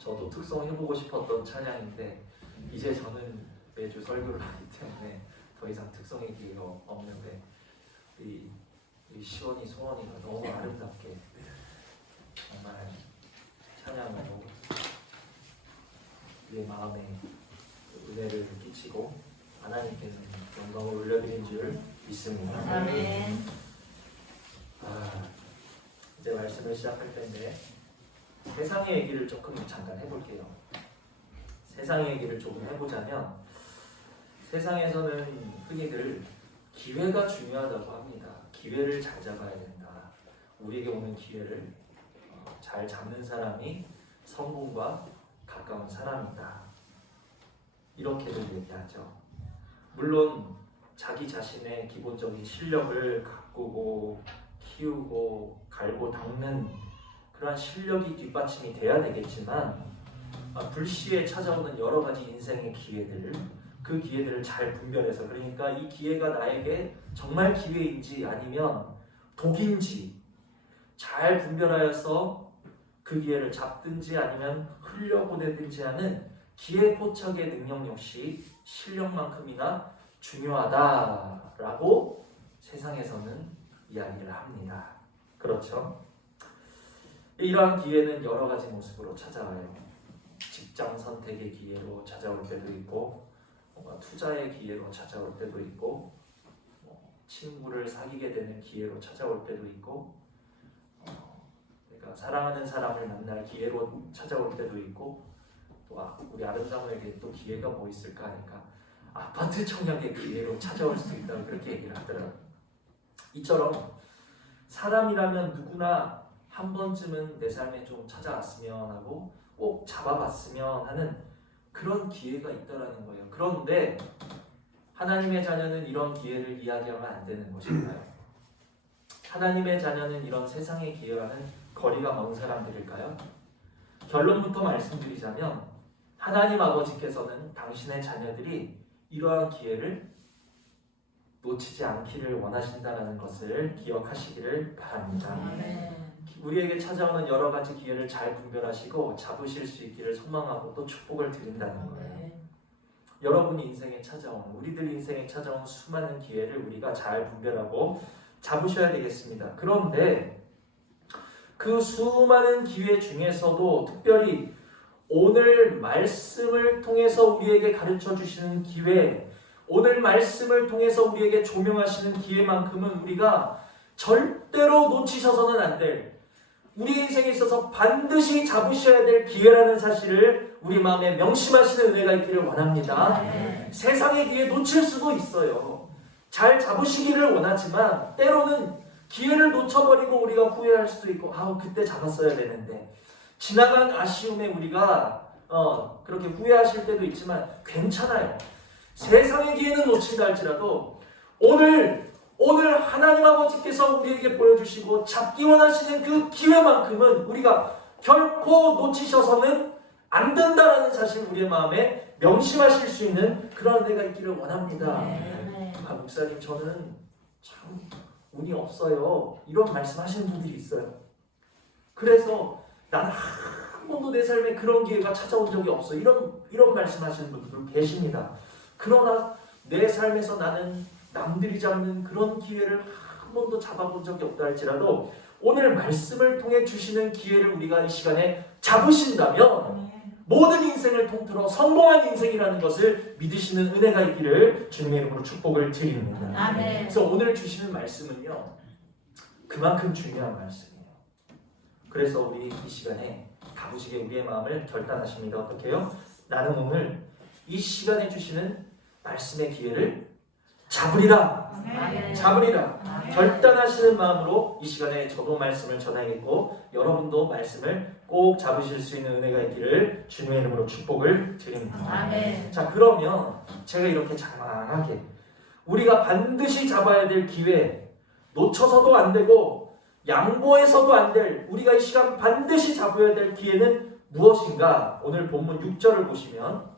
저도 특송해보고 싶었던 찬양인데 이제 저는 매주 설교를 하기 때문에 더 이상 특송의 기회가 없는데 이 시원이 소원이가 너무 아름답게 정말 찬양으로 우리의 마음에 은혜를 끼치고 하나님께서는 영광을 올려드린 줄 믿습니다. 아멘. 이제 말씀을 시작할 텐데 세상의 얘기를 조금 잠깐 해볼게요. 세상의 얘기를 조금 해보자면 세상에서는 흔히들 기회가 중요하다고 합니다. 기회를 잘 잡아야 된다. 우리에게 오는 기회를 잘 잡는 사람이 성공과 가까운 사람이다. 이렇게들 얘기하죠. 물론 자기 자신의 기본적인 실력을 가꾸고 키우고 갈고 닦는 그러한 실력이 뒷받침이 돼야 되겠지만 불시에 찾아오는 여러 가지 인생의 기회들을 그 기회들을 잘 분별해서 그러니까 이 기회가 나에게 정말 기회인지 아니면 독인지 잘 분별하여서 그 기회를 잡든지 아니면 흘려보내든지 하는 기회 포착의 능력 역시 실력만큼이나 중요하다라고 세상에서는 이야기를 합니다. 그렇죠? 이러한 기회는 여러 가지 모습으로 찾아와요. 직장 선택의 기회로 찾아올 때도 있고 투자의 기회로 찾아올 때도 있고 친구를 사귀게 되는 기회로 찾아올 때도 있고 그러니까 사랑하는 사람을 만날 기회로 찾아올 때도 있고 또 우리 아름사모에게 또 기회가 뭐 있을까 하니까 아파트 청약의 기회로 찾아올 수 있다고 그렇게 얘기를 하더라고요. 이처럼 사람이라면 누구나 한 번쯤은 내 삶에 좀 찾아왔으면 하고 꼭 잡아봤으면 하는 그런 기회가 있다라는 거예요. 그런데 하나님의 자녀는 이런 기회를 이야기하면 안 되는 것일까요? 하나님의 자녀는 이런 세상의 기회와는 거리가 먼 사람들일까요? 결론부터 말씀드리자면 하나님 아버지께서는 당신의 자녀들이 이러한 기회를 놓치지 않기를 원하신다는 것을 기억하시기를 바랍니다. 우리에게 찾아오는 여러 가지 기회를 잘 분별하시고 잡으실 수 있기를 소망하고 또 축복을 드린다는 거예요. 여러분 인생에 찾아오는 우리들 인생에 찾아온 수많은 기회를 우리가 잘 분별하고 잡으셔야 되겠습니다. 그런데 그 수많은 기회 중에서도 특별히 오늘 말씀을 통해서 우리에게 가르쳐 주시는 기회, 오늘 말씀을 통해서 우리에게 조명하시는 기회만큼은 우리가 절대로 놓치셔서는 안 될, 우리 인생에 있어서 반드시 잡으셔야 될 기회라는 사실을 우리 마음에 명심하시는 은혜가 있기를 원합니다. 세상의 기회 놓칠 수도 있어요. 잘 잡으시기를 원하지만 때로는 기회를 놓쳐버리고 우리가 후회할 수도 있고 그때 잡았어야 되는데 지나간 아쉬움에 우리가 그렇게 후회하실 때도 있지만 괜찮아요. 세상의 기회는 놓친다 할지라도 오늘 하나님 아버지께서 우리에게 보여주시고 잡기 원하시는 그 기회만큼은 우리가 결코 놓치셔서는 안 된다라는 사실 우리의 마음에 명심하실 수 있는 그런 은혜가 있기를 원합니다. 목사님 저는 참 운이 없어요. 이런 말씀하시는 분들이 있어요. 그래서 나는 한 번도 내 삶에 그런 기회가 찾아온 적이 없어. 이런 말씀하시는 분들 계십니다. 그러나 내 삶에서 나는 남들이 잡는 그런 기회를 한 번도 잡아본 적이 없다 할지라도 오늘 말씀을 통해 주시는 기회를 우리가 이 시간에 잡으신다면 모든 인생을 통틀어 성공한 인생이라는 것을 믿으시는 은혜가 있기를 주님의 이름으로 축복을 드립니다. 아멘. 그래서 오늘 주시는 말씀은요 그만큼 중요한 말씀이에요. 그래서 우리 이 시간에 가부지게 우리의 마음을 결단하십니다. 어떻게 해요? 나는 오늘 이 시간에 주시는 말씀의 기회를 잡으리라. 아멘. 잡으리라. 아멘. 결단하시는 마음으로 이 시간에 저도 말씀을 전하겠고 여러분도 말씀을 꼭 잡으실 수 있는 은혜가 있기를 주님의 이름으로 축복을 드립니다. 아멘. 자, 그러면 제가 이렇게 장황하게 우리가 반드시 잡아야 될 기회, 놓쳐서도 안 되고 양보해서도 안 될, 우리가 이 시간 반드시 잡아야 될 기회는 무엇인가? 오늘 본문 6절을 보시면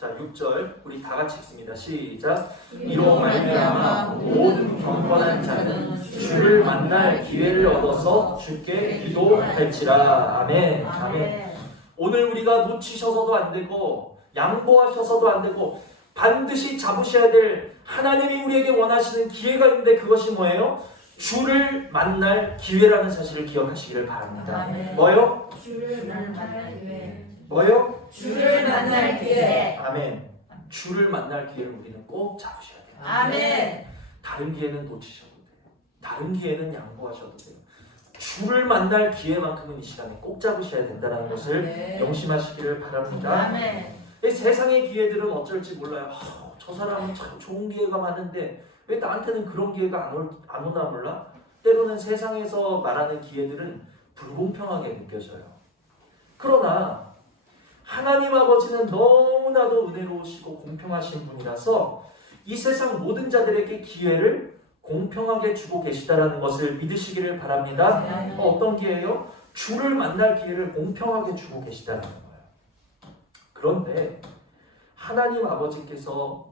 자, 6절 우리 다 같이 읽습니다. 시작. 이로 말미암아 모든 경건한 자는 주를 만날 기회를 얻어서 주께 기도할지라. 아멘. 아멘. 오늘 우리가 놓치셔서도 안 되고 양보하셔서도 안 되고 반드시 잡으셔야 될 하나님이 우리에게 원하시는 기회가 있는데 그것이 뭐예요? 주를 만날 기회라는 사실을 기억하시기를 바랍니다. 뭐요? 주를 만날 기회. 뭐요? 주를 만날 기회. 아멘. 주를 만날 기회를 우리는 꼭 잡으셔야 돼요. 아멘. 다른 기회는 놓치셔도 돼요. 다른 기회는 양보하셔도 돼요. 주를 만날 기회만큼은 이 시간에 꼭 잡으셔야 된다는 것을 명심하시기를 바랍니다. 아멘. 세상의 기회들은 어쩔지 몰라요. 저 사람은 참 좋은 기회가 많은데 왜 나한테는 그런 기회가 안 오나 몰라? 때로는 세상에서 말하는 기회들은 불공평하게 느껴져요. 그러나 하나님 아버지는 너무나도 은혜로우시고 공평하신 분이라서 이 세상 모든 자들에게 기회를 공평하게 주고 계시다라는 것을 믿으시기를 바랍니다. 어떤 기회요? 주를 만날 기회를 공평하게 주고 계시다는 거예요. 그런데 하나님 아버지께서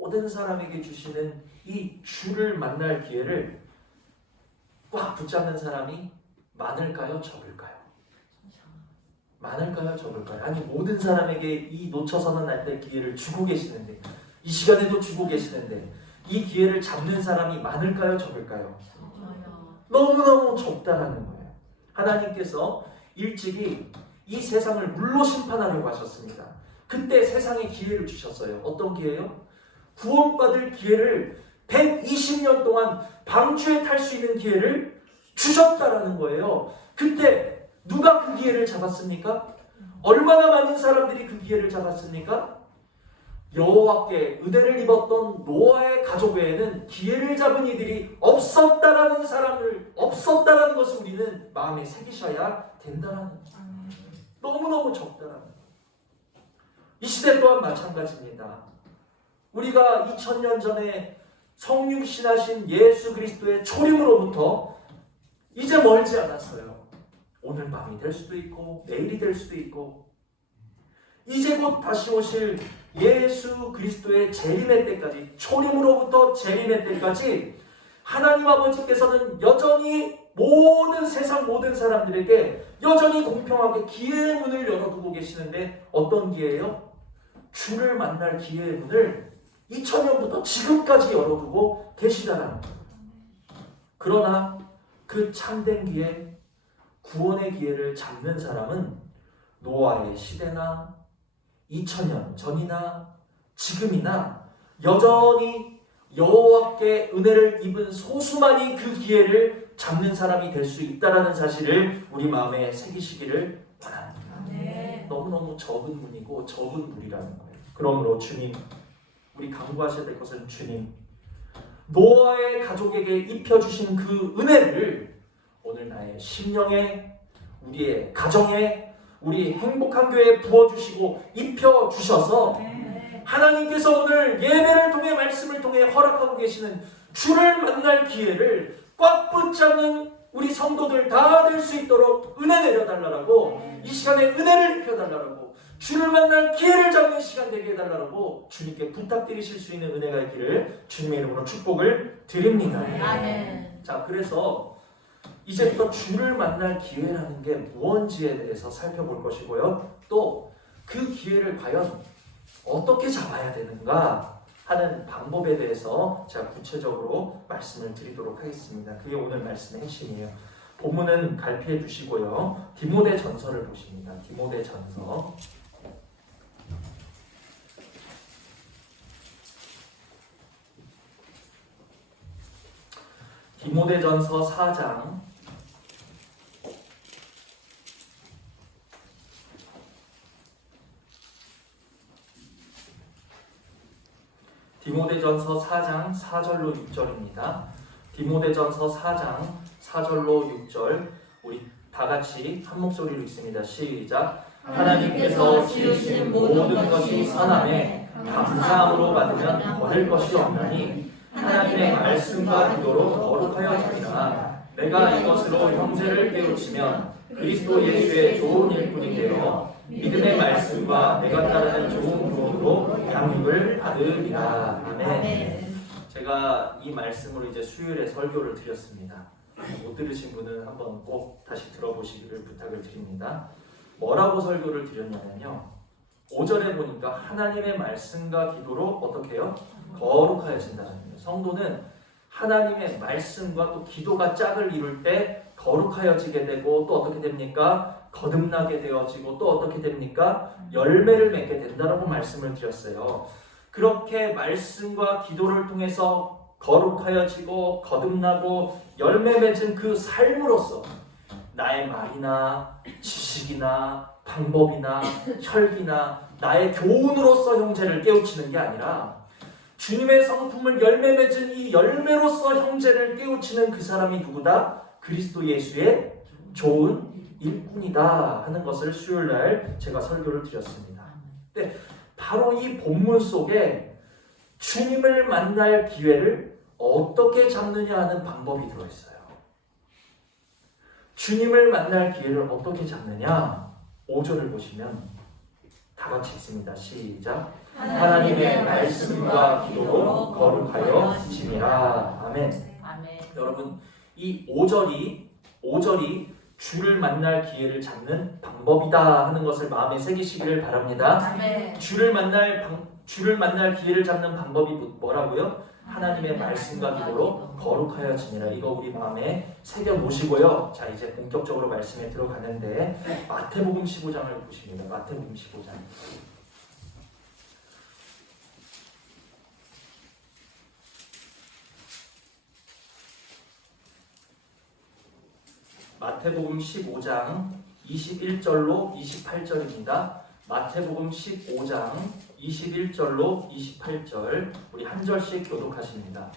모든 사람에게 주시는 이 주를 만날 기회를 꽉 붙잡는 사람이 많을까요? 적을까요? 많을까요? 적을까요? 아니 모든 사람에게 이 놓쳐서는 안 될 기회를 주고 계시는데 이 시간에도 주고 계시는데 이 기회를 잡는 사람이 많을까요? 적을까요? 너무너무 적다라는 거예요. 하나님께서 일찍이 이 세상을 물로 심판하려고 하셨습니다. 그때 세상에 기회를 주셨어요. 어떤 기회요? 구원받을 기회를 120년 동안 방주에 탈 수 있는 기회를 주셨다라는 거예요. 그때 누가 그 기회를 잡았습니까? 얼마나 많은 사람들이 그 기회를 잡았습니까? 여호와께 은혜를 입었던 노아의 가족 외에는 기회를 잡은 이들이 없었다라는 것을 우리는 마음에 새기셔야 된다라는 거예요. 너무너무 적다라는 거예요. 이 시대 또한 마찬가지입니다. 우리가 2000년 전에 성육신하신 예수 그리스도의 초림으로부터 이제 멀지 않았어요. 오늘 밤이 될 수도 있고 내일이 될 수도 있고 이제 곧 다시 오실 예수 그리스도의 재림의 때까지, 초림으로부터 재림의 때까지 하나님 아버지께서는 여전히 세상 모든 사람들에게 여전히 공평하게 기회의 문을 열어두고 계시는데 어떤 기회예요? 주를 만날 기회의 문을 2000년부터 지금까지 열어두고 계시다라는 거예요. 그러나 그 참된 기회, 구원의 기회를 잡는 사람은 노아의 시대나 2000년 전이나 지금이나 여전히 여호와께 은혜를 입은 소수만이 그 기회를 잡는 사람이 될 수 있다는 사실을 우리 마음에 새기시기를 바랍니다. 네. 너무너무 적은 분이고 적은 물이라는 거예요. 그러므로 주님, 우리 강구하셔야 될 것은 주님, 노아의 가족에게 입혀주신 그 은혜를 오늘 나의 심령에, 우리의 가정에, 우리 행복한 교회에 부어주시고 입혀주셔서 하나님께서 오늘 예배를 통해 말씀을 통해 허락하고 계시는 주를 만날 기회를 꽉 붙잡는 우리 성도들 다 될 수 있도록 은혜 내려달라고, 이 시간에 은혜를 입혀달라고, 주를 만날 기회를 잡는 시간 되게 해달라고 주님께 부탁드리실 수 있는 은혜가 있기를 주님의 이름으로 축복을 드립니다. 아멘. 자, 그래서 이제부터 주를 만날 기회라는 게 무엇인지에 대해서 살펴볼 것이고요. 또 그 기회를 과연 어떻게 잡아야 되는가 하는 방법에 대해서 제가 구체적으로 말씀을 드리도록 하겠습니다. 그게 오늘 말씀의 핵심이에요. 본문은 갈피해 두시고요. 디모데 전서를 보십니다. 디모데 전서. 디모데 전서 4장. 디모데전서 4장 4절로 6절입니다. 디모데전서 4장 4절로 6절 우리 다 같이 한 목소리로 읽습니다. 시작. 하나님께서 지으신 모든 것이 선함에 감사함으로 받으면 버릴 것이 없나니 하나님의 말씀과 기도로 거룩하여지리라. 내가 이것으로 형제를 깨우치면 그리스도 예수의 좋은 일꾼이 되어 믿음의 말씀과 내가 따르는 좋은 교훈으로 양육을 받으리라. 아멘. 제가 이 말씀으로 이제 수요일에 설교를 드렸습니다. 못 들으신 분은 한번 꼭 다시 들어보시기를 부탁을 드립니다. 뭐라고 설교를 드렸냐면요, 5절에 보니까 하나님의 말씀과 기도로 어떻게 해요? 거룩하여진다는 거예요. 성도는 하나님의 말씀과 또 기도가 짝을 이룰 때 거룩하여지게 되고, 또 어떻게 됩니까? 거듭나게 되어지고, 또 어떻게 됩니까? 열매를 맺게 된다라고 말씀을 드렸어요. 그렇게 말씀과 기도를 통해서 거룩하여지고 거듭나고 열매 맺은 그 삶으로서 나의 말이나 지식이나 방법이나 혈기나 나의 교훈으로서 형제를 깨우치는 게 아니라 주님의 성품을 열매 맺은 이 열매로서 형제를 깨우치는 그 사람이 누구다? 그리스도 예수의 좋은 일꾼이다 하는 것을 수요일날 제가 설교를 드렸습니다. 근데 바로 이 본문 속에 주님을 만날 기회를 어떻게 잡느냐 하는 방법이 들어있어요. 주님을 만날 기회를 어떻게 잡느냐? 5절을 보시면 다 같이 읽습니다. 시작. 하나님의 말씀과 기도로 거룩하여 지니라. 아멘. 아멘. 여러분, 이 5절이 주를 만날 기회를 잡는 방법이다 하는 것을 마음에 새기시기를 바랍니다. 아멘. 주를 만날 기회를 잡는 방법이 뭐라고요? 하나님의 말씀과 기도로 거룩하여 지내라. 이거 우리 마음에 새겨 놓으시고요. 자, 이제 본격적으로 말씀에 들어가는데 마태복음 15장을 보십니다. 마태복음 15장. 마태복음 15장 21절로 28절입니다. 마태복음 15장 21절로 28절 우리 한 절씩 교독하십니다.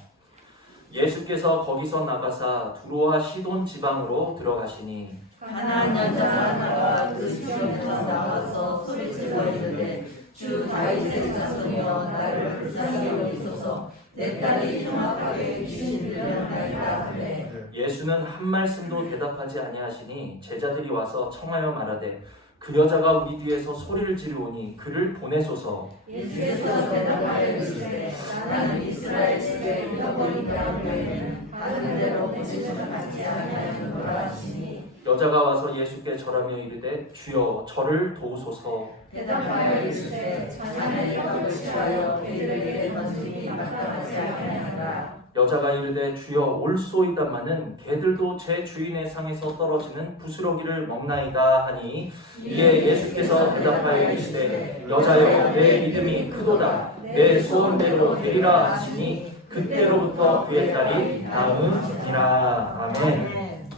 예수께서 거기서 나가사 두로와 시돈 지방으로 들어가시니 가나안 여자가 나와 그 시험에서 나와서 소리질러 이르되 주 다윗의 자손이여 나를 불쌍히 여기소서 내 딸이 흉악하게 귀신 들려나이다 하매 예수는 한 말씀도 대답하지 아니하시니 제자들이 와서 청하여 말하되 그 여자가 우리 뒤에서 소리를 지르오니 그를 보내소서. 예수께서 대답하여 이르시되 나는 이스라엘 집에 잃어버린 자에게는 받은 대로 보시는 받지 아니하였노라 하시니 여자가 와서 예수께 절하며 이르되 주여 저를 도우소서. 대답하여 이르시되 자네의 떡을 취하여 개들에게 던지니 마땅하지 아니하노라. 여자가 이르되 주여 올소이다마는 개들도 제 주인의 상에서 떨어지는 부스러기를 먹나이다 하니 이에 예수께서 대답하여 이르시되 여자여 내 믿음이 크도다 내 소원대로 되리라 하시니 그때로부터 그의 딸이 나음이라. 아멘.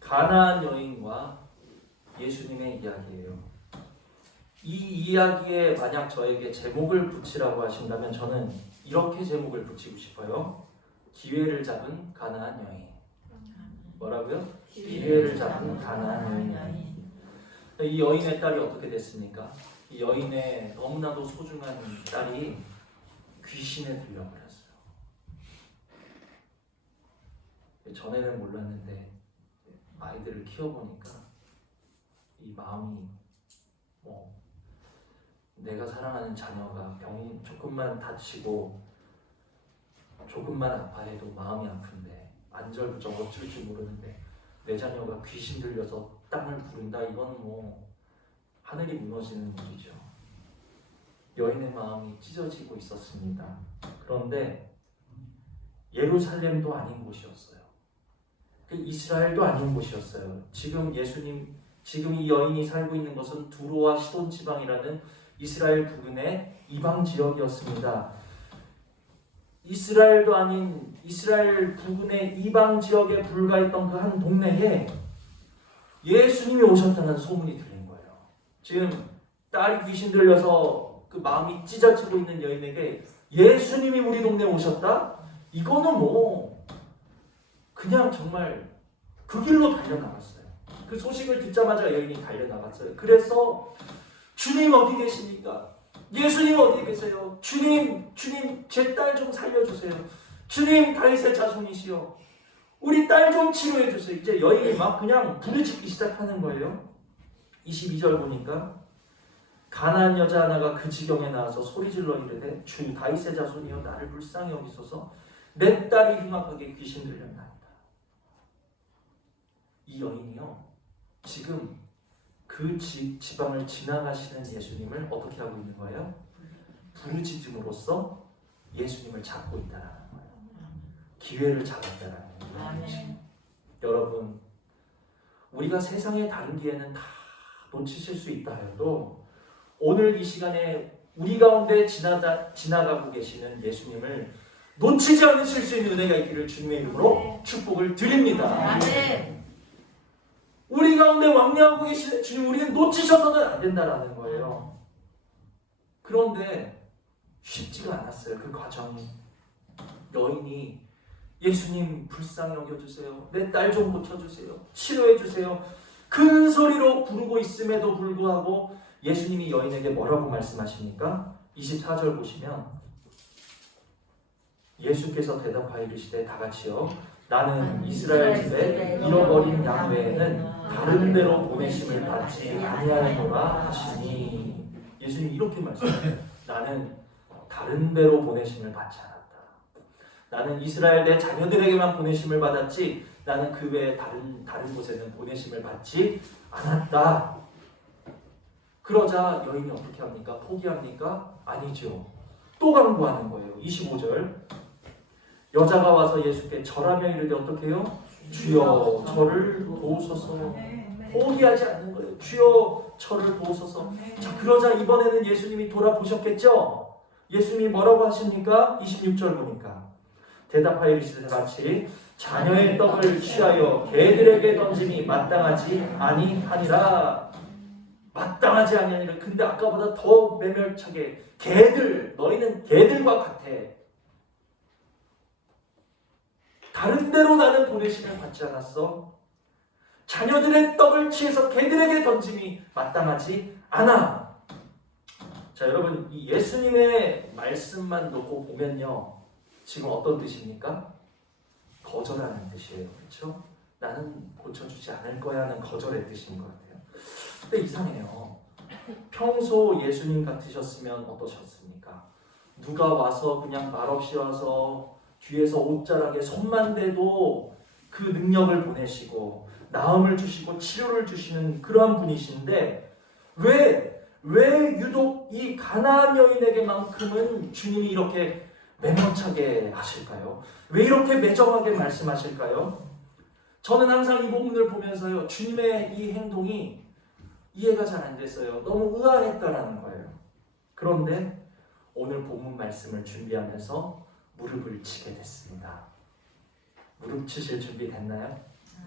가나안 여인과 예수님의 이야기예요. 이 이야기에 만약 저에게 제목을 붙이라고 하신다면 저는 이렇게 제목을 붙이고 싶어요. 기회를 잡은 가나안 여인. 뭐라고요? 기회를 잡은 가나안 여인. 이 여인의 딸이 어떻게 됐습니까? 이 여인의 너무나도 소중한 딸이 귀신에 들려버렸어요. 전에는 몰랐는데 아이들을 키워보니까 이 마음이 내가 사랑하는 자녀가 조금만 다치고 조금만 아파해도 마음이 아픈데 안절부절 어쩔 줄 모르는데 내 자녀가 귀신 들려서 땅을 부른다. 이건 하늘이 무너지는 일이죠. 여인의 마음이 찢어지고 있었습니다. 그런데 예루살렘도 아닌 곳이었어요. 이스라엘도 아닌 곳이었어요. 지금 이 여인이 살고 있는 것은 두로와 시돈 지방이라는 이스라엘 부근의 이방 지역이었습니다. 이스라엘도 아닌 이스라엘 부근의 이방 지역에 불과했던 그 한 동네에 예수님이 오셨다는 소문이 들린 거예요. 지금 딸이 귀신 들려서 그 마음이 찢어지고 있는 여인에게 예수님이 우리 동네에 오셨다? 이거는 그냥 정말 그 길로 달려나갔어요. 그 소식을 듣자마자 여인이 달려나갔어요. 그래서 주님 어디 계십니까? 예수님 어디 계세요? 주님 제 딸 좀 살려주세요. 주님 다윗의 자손이시여 우리 딸 좀 치료해 주세요. 이제 여인이 막 그냥 부르짖기 시작하는 거예요. 22절 보니까 가나안 여자 하나가 그 지경에 나와서 소리질러 이르되 주 다윗의 자손이여 나를 불쌍히 여기소서 내 딸이 흉악하게 귀신 들렸나이다. 이 여인이요 지금 그 지방을 지나가시는 예수님을 어떻게 하고 있는 거예요? 부르짖음으로써 예수님을 잡고 있다는 거예요. 기회를 잡았다는 거예요. 여러분, 우리가 세상의 다른 기회는 다 놓치실 수 있다 해도 오늘 이 시간에 우리 가운데 지나가고 계시는 예수님을 놓치지 않으실 수 있는 은혜가 있기를 주님의 이름으로 축복을 드립니다. 우리 가운데 왕래하고 계시는 주님, 우리는 놓치셔서는 안 된다라는 거예요. 그런데 쉽지가 않았어요. 그 과정이. 여인이 예수님 불쌍히 여겨주세요. 내 딸 좀 고쳐주세요. 치료해주세요. 큰 소리로 부르고 있음에도 불구하고 예수님이 여인에게 뭐라고 말씀하십니까? 24절 보시면 예수께서 대답하여 이르시되 다같이요 나는 이스라엘 집에 잃어버린 양 외에는 다른 데로 보내심을 받지 아니하노라 하시니 예수님이 이렇게 말씀해요. 나는 다른 데로 보내심을 받지 않았다. 나는 이스라엘 내 자녀들에게만 보내심을 받았지 나는 그 외에 다른 곳에는 보내심을 받지 않았다. 그러자 여인이 어떻게 합니까? 포기합니까? 아니죠. 또 간구하는 거예요. 25절 여자가 와서 예수께 절하며 이르되 어떻게 해요? 주여 저를 도우소서. 포기하지 않는 거예요. 주여 저를 도우소서. 자, 그러자 이번에는 예수님이 돌아보셨겠죠? 예수님이 뭐라고 하십니까? 26절 보니까 대답하여 이르시되 같이 자녀의 떡을 취하여 개들에게 던짐이 마땅하지 아니하니라. 마땅하지 아니하니라. 근데 아까보다 더 매몰차게 개들, 너희는 개들과 같아. 다른 데로 나는 보내심을 받지 않았어. 자녀들의 떡을 취해서 개들에게 던짐이 마땅하지 않아. 자, 여러분 이 예수님의 말씀만 놓고 보면요 지금 어떤 뜻입니까? 거절하는 뜻이에요. 그렇죠? 나는 고쳐주지 않을 거야 하는 거절의 뜻인 것 같아요. 근데 이상해요. 평소 예수님 같으셨으면 어떠셨습니까? 누가 와서 그냥 말없이 와서 뒤에서 옷자락에 손만 대도 그 능력을 보내시고 나음을 주시고 치료를 주시는 그러한 분이신데 왜 유독 이 가나안 여인에게만큼은 주님이 이렇게 매몰차게 하실까요? 왜 이렇게 매정하게 말씀하실까요? 저는 항상 이 본문을 보면서요 주님의 이 행동이 이해가 잘 안 됐어요. 너무 의아했다라는 거예요. 그런데 오늘 본문 말씀을 준비하면서 무릎을 치게 됐습니다. 무릎 치실 준비 됐나요?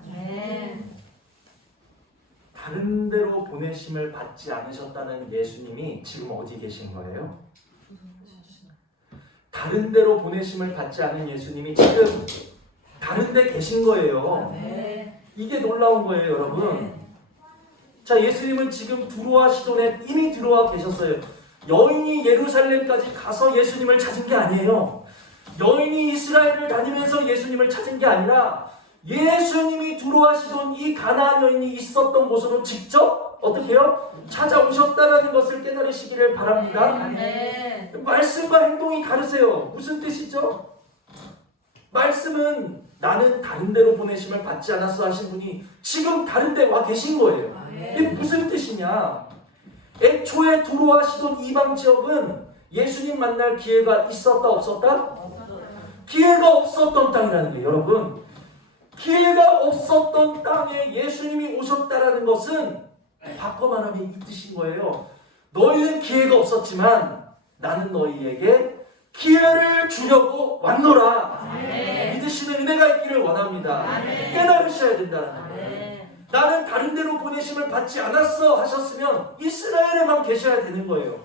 네. 다른 데로 보내심을 받지 않으셨다는 예수님이 지금 어디 계신 거예요? 다른 데로 보내심을 받지 않은 예수님이 지금 다른 데 계신 거예요. 이게 놀라운 거예요, 여러분. 자, 예수님은 지금 두로와 시돈에 이미 들어와 계셨어요. 여인이 예루살렘까지 가서 예수님을 찾은 게 아니에요. 여인이 이스라엘을 다니면서 예수님을 찾은 게 아니라 예수님이 두로와 시돈 이 가나안 여인이 있었던 곳으로 직접 어떻게 해요? 찾아오셨다는 것을 깨달으시기를 바랍니다. 말씀과 행동이 다르세요. 무슨 뜻이죠? 말씀은 나는 다른 데로 보내심을 받지 않았어 하신 분이 지금 다른 데 와 계신 거예요. 이게 무슨 뜻이냐? 애초에 두로와 시돈 이방 지역은 예수님 만날 기회가 있었다 없었다? 기회가 없었던 땅이라는 거예요. 여러분, 기회가 없었던 땅에 예수님이 오셨다라는 것은 바꿔 말하면 이 뜻인 거예요. 너희는 기회가 없었지만 나는 너희에게 기회를 주려고 왔노라. 믿으시는 은혜가 있기를 원합니다. 깨달으셔야 된다는 거예요. 나는 다른 데로 보내심을 받지 않았어 하셨으면 이스라엘에만 계셔야 되는 거예요.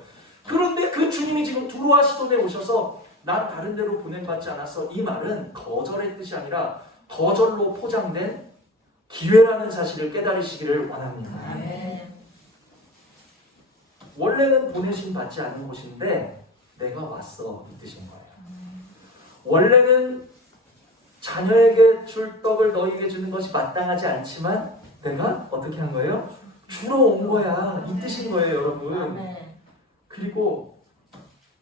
그런데 그 주님이 지금 두로와 시돈에 오셔서 난 다른 데로 보냄받지 않았어, 이 말은 거절의 뜻이 아니라 거절로 포장된 기회라는 사실을 깨달으시기를 원합니다. 원래는 보내심 받지 않은 곳인데 내가 왔어, 이 뜻인 거예요. 원래는 자녀에게 줄 떡을 너희에게 주는 것이 마땅하지 않지만 내가 어떻게 한 거예요? 주러 온 거야. 이 뜻인 거예요, 여러분. 아멘. 그리고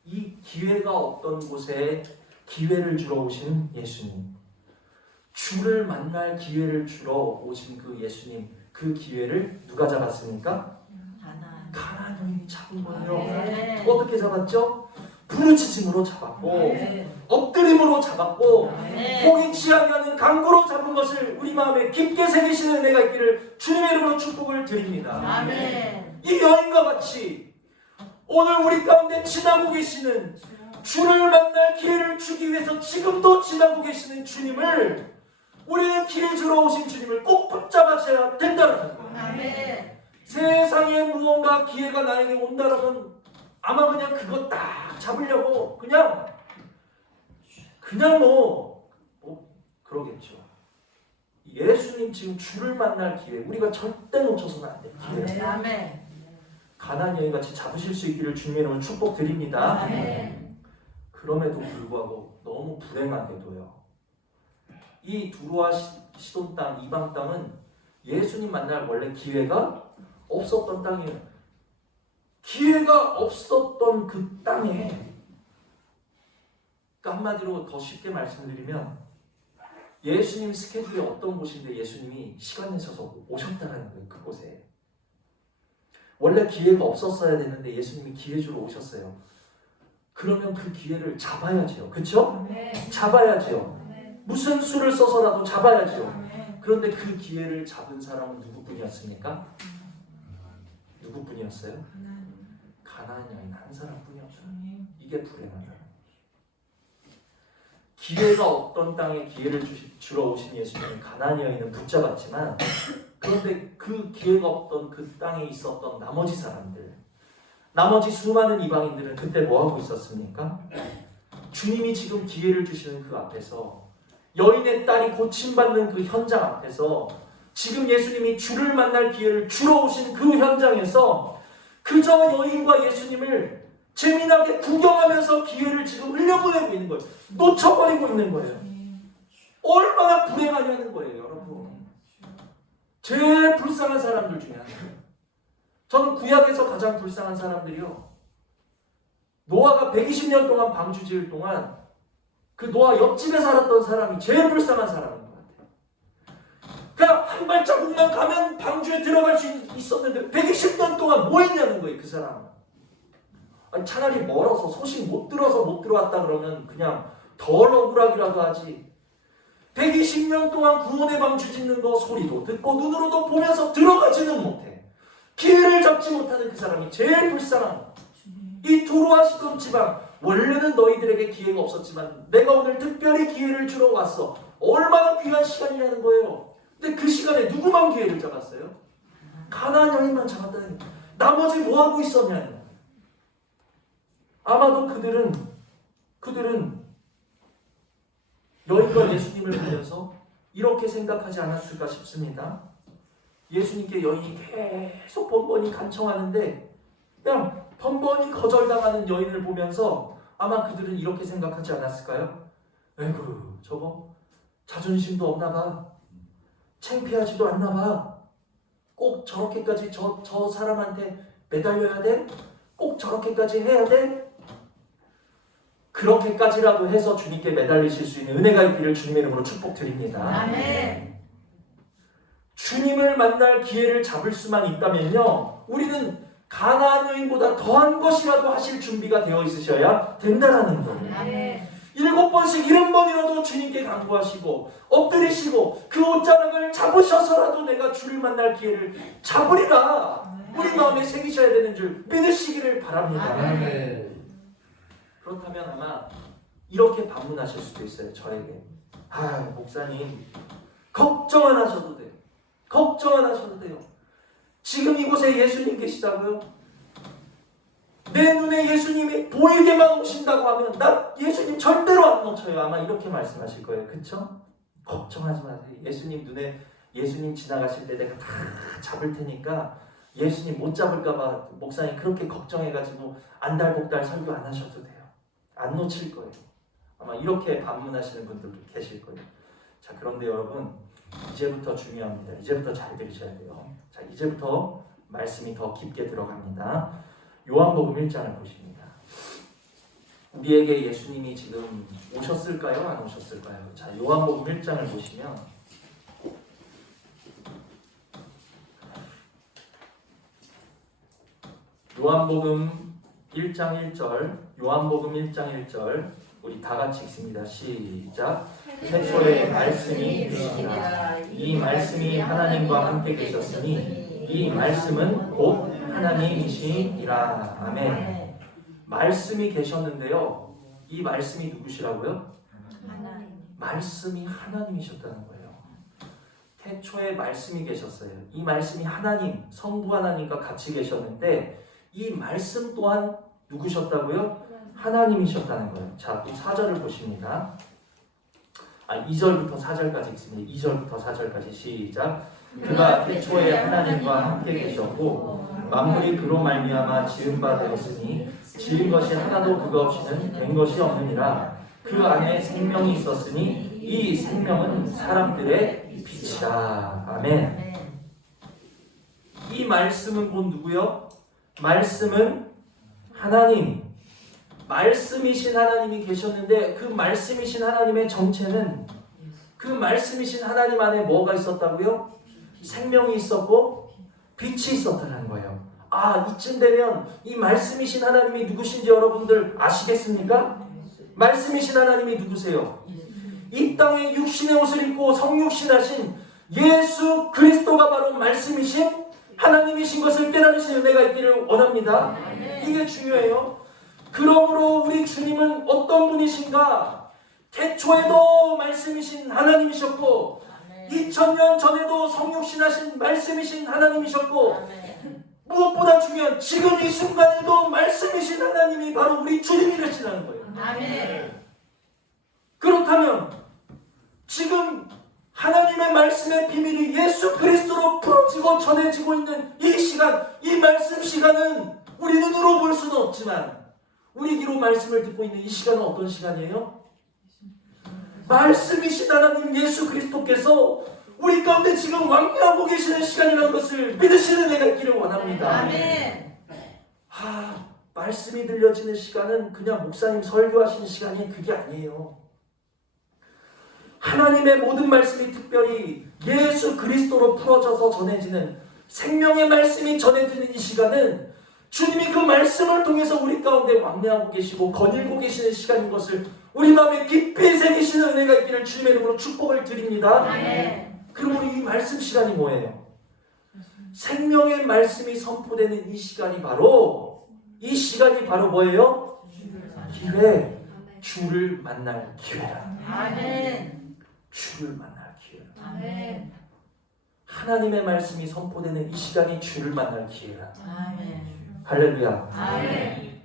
이 기회가 없던 곳에 기회를 주러 오신 예수님, 주를 만날 기회를 주러 오신 그 예수님, 그 기회를 누가 잡았습니까? 하나. 가나안 여인이 잡은 거예요. 네. 어떻게 잡았죠? 부르짖음으로 잡았고, 네. 엎드림으로 잡았고, 네. 포기 취하게 하는 강구로 잡은 것을 우리 마음에 깊게 새기시는 은혜가 있기를 주님의 이름으로 축복을 드립니다. 아멘. 이 여인과 같이 오늘 우리 가운데 지나고 계시는, 주를 만날 기회를 주기 위해서 지금도 지나고 계시는 주님을, 우리는 기회 주러 오신 주님을 꼭 붙잡아줘야 된다는 거예요. 아멘. 세상에 무언가 기회가 나에게 온다라면 아마 그냥 그거 딱 잡으려고 그냥 그러겠죠. 예수님 지금 주를 만날 기회, 우리가 절대 놓쳐서는 안 돼요. 기회. 아멘. 가나안 여인 같이 잡으실 수 있기를 주님의 이름으로 축복드립니다. 아멘. 그럼에도 불구하고 너무 불행하게도요, 이 두로와 시돈 땅, 이방 땅은 예수님 만날 원래 기회가 없었던 땅이에요. 기회가 없었던 그 땅에, 그러니까 한마디로 더 쉽게 말씀드리면 예수님 스케줄이 어떤 곳인데 예수님이 시간 내셔서 오셨다는 거예요. 그곳에 원래 기회가 없었어야 되는데 예수님이 기회 주러 오셨어요. 그러면 그 기회를 잡아야죠. 그렇죠? 잡아야죠. 무슨 수를 써서라도 잡아야죠. 그런데 그 기회를 잡은 사람은 누구뿐이었습니까? 누구뿐이었어요? 가나안 여인 한 사람뿐이었어요. 이게 불행하다. 기회가 없던 땅에 기회를 주러 오신 예수님은 가나안 여인은 붙잡았지만, 그런데 그 기회가 없던 그 땅에 있었던 나머지 사람들, 나머지 수많은 이방인들은 그때 뭐 하고 있었습니까? 주님이 지금 기회를 주시는 그 앞에서, 여인의 딸이 고침받는 그 현장 앞에서, 지금 예수님이 주를 만날 기회를 주러 오신 그 현장에서 그저 여인과 예수님을 재미나게 구경하면서 기회를 지금 흘려보내고 있는 거예요. 놓쳐버리고 있는 거예요. 얼마나 불행하냐는 거예요, 여러분. 제일 불쌍한 사람들 중에 하나예요. 저는 구약에서 가장 불쌍한 사람들이요, 노아가 120년 동안 방주 지을 동안 그 노아 옆집에 살았던 사람이 제일 불쌍한 사람인 것 같아요. 그냥 한 발자국만 가면 방주에 들어갈 수 있었는데 120년 동안 뭐 했냐는 거예요, 그 사람은. 아니, 차라리 멀어서 소식 못 들어서 못 들어왔다 그러면 그냥 덜 억울하기라도 하지. 120년 동안 구원의 방주 짓는 거 소리도 듣고 눈으로도 보면서 들어가지는 못해. 기회를 잡지 못하는 그 사람이 제일 불쌍한 거예요. 이 두로와 시돈 지방, 원래는 너희들에게 기회가 없었지만 내가 오늘 특별히 기회를 주러 왔어. 얼마나 귀한 시간이라는 거예요. 근데 그 시간에 누구만 기회를 잡았어요? 가나안 여인만 잡았다는 거예요. 나머지 뭐 하고 있었냐는 거예요. 아마도 그들은 여인과 예수님을 보면서 이렇게 생각하지 않았을까 싶습니다. 예수님께 여인이 계속 번번이 간청하는데 그냥 번번이 거절당하는 여인을 보면서 아마 그들은 이렇게 생각하지 않았을까요? 에이구, 저거 자존심도 없나 봐. 창피하지도 않나 봐. 꼭 저렇게까지 저 사람한테 매달려야 돼? 꼭 저렇게까지 해야 돼? 그렇게까지라도 해서 주님께 매달리실 수 있는 은혜가 있기를 주님의 이름으로 축복드립니다. 아멘. 주님을 만날 기회를 잡을 수만 있다면요, 우리는 가나안 여인보다 더한 것이라도 하실 준비가 되어 있으셔야 된다는 거예요. 아멘. 7번씩 70번이라도 주님께 간구하시고 엎드리시고 그 옷자락을 잡으셔서라도 내가 주를 만날 기회를 잡으리라 우리 마음에 새기셔야 되는 줄 믿으시기를 바랍니다. 아멘. 그렇다면 아마 이렇게 반문하실 수도 있어요. 저에게, 목사님 걱정 안 하셔도 돼요. 걱정 안 하셔도 돼요. 지금 이곳에 예수님 계시다고요? 내 눈에 예수님이 보이게만 오신다고 하면 나 예수님 절대로 안 놓쳐요. 아마 이렇게 말씀하실 거예요. 그쵸? 걱정하지 마세요. 예수님 눈에, 예수님 지나가실 때 내가 다 잡을 테니까 예수님 못 잡을까 봐 목사님 그렇게 걱정해가지고 안달복달 설교 안 하셔도 돼요. 안 놓칠 거예요. 아마 이렇게 반문하시는 분들도 계실 거예요. 자, 그런데 여러분, 이제부터 중요합니다. 이제부터 잘 들으셔야 돼요. 자, 이제부터 말씀이 더 깊게 들어갑니다. 요한복음 1장을 보십니다. 우리에게 예수님이 지금 오셨을까요? 안 오셨을까요? 자, 요한복음 1장을 보시면 요한복음 1장 1절, 요한복음 1장 1절 우리 다 같이 읽습니다. 시작. 태초에 말씀이 계시니라. 이 말씀이 하나님과 함께 계셨으니 이 말씀은 곧 하나님이시니라. 아멘. 말씀이 계셨는데요. 이 말씀이 누구시라고요? 하나님. 말씀이 하나님이셨다는 거예요. 태초에 말씀이 계셨어요. 이 말씀이 하나님, 성부 하나님과 같이 계셨는데 이 말씀 또한 누구셨다고요? 하나님이셨다는 거예요. 자, 또 4절을 보십니다. 2절부터 4절까지 읽습니다. 2절부터 4절까지 시작. 그가 태초에 하나님과 함께 계셨고 만물이 그로 말미암아 지은 바 되었으니 지은 것이 하나도 그가 없이는 된 것이 없느니라. 그 안에 생명이 있었으니 이 생명은 사람들의 빛이라. 아멘. 이 말씀은 곧 누구요? 말씀은 하나님. 말씀이신 하나님이 계셨는데 그 말씀이신 하나님의 정체는 그 말씀이신 하나님 안에 뭐가 있었다고요? 생명이 있었고 빛이 있었다는 거예요. 이쯤 되면 이 말씀이신 하나님이 누구신지 여러분들 아시겠습니까? 말씀이신 하나님이 누구세요? 이 땅에 육신의 옷을 입고 성육신하신 예수 그리스도가 바로 말씀이신 하나님이신 것을 깨달으시는 은혜가 있기를 원합니다. 이게 중요해요. 그러므로 우리 주님은 어떤 분이신가? 태초에도 말씀이신 하나님이셨고 2000년 전에도 성육신하신 말씀이신 하나님이셨고 무엇보다 중요한 지금 이 순간에도 말씀이신 하나님이 바로 우리 주님이 되시라는 거예요. 아멘. 그렇다면 지금 하나님의 말씀의 비밀이 예수 그리스도로 풀어지고 전해지고 있는 이 시간, 이 말씀 시간은 우리 눈으로 볼 수는 없지만 우리 귀로 말씀을 듣고 있는 이 시간은 어떤 시간이에요? 말씀이신 하나님 예수 그리스도께서 우리 가운데 지금 왕래하고 계시는 시간이라는 것을 믿으시는 은혜가 있기를 원합니다. 아멘. 말씀이 들려지는 시간은 그냥 목사님 설교하시는 시간이 그게 아니에요. 하나님의 모든 말씀이 특별히 예수 그리스도로 풀어져서 전해지는 생명의 말씀이 전해지는 이 시간은 주님이 그 말씀을 통해서 우리 가운데 왕래하고 계시고 거닐고 계시는 시간인 것을 우리 마음에 깊이 새기시는 은혜가 있기를 주님의 이름으로 축복을 드립니다. 아멘. 그럼 우리 이 말씀 시간이 뭐예요? 생명의 말씀이 선포되는 이 시간이 바로 뭐예요? 기회. 주를 만날 기회라. 아멘. 주를 만날 기회라. 아멘. 하나님의 말씀이 선포되는 이 시간이 주를 만날 기회라. 아멘. 할렐루야. 아멘.